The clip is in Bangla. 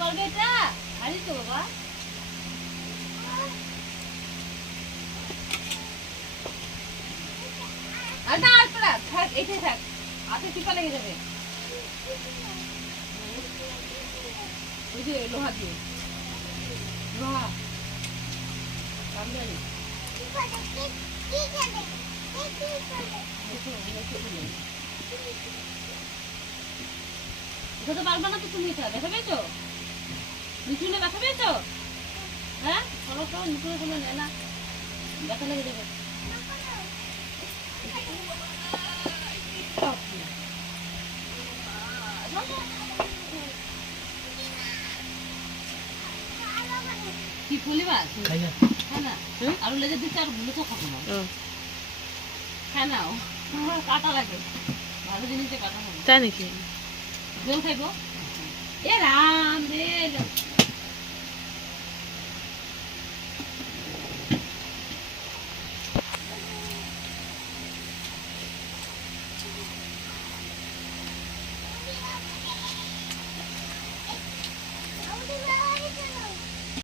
পারবে এটা? হারি তো বাবা। আটা আটা থাক, এইটাই থাক। হাতে টিপা লেগে যাবে। ওই যে লোহা দিয়ে। লোহা। কামড়ানি। তো পারবে না তো তুমি এটা দেখা পেয়েছো? মিঠুনে ব্যথা পেয়েছো? হ্যাঁ চলো তো মিঠুনে কোনো নে না, ব্যথা লেগে যাবে। কি ফুলিবার হ্যাঁ না আরো লেগে দিচ্ছে আর ভুলে তো খাবো না। হ্যাঁ নাও কাটা লাগে, ভালো জিনিসে কাটা হবে। তাই নাকি? জল খাইবো? এ রাম রে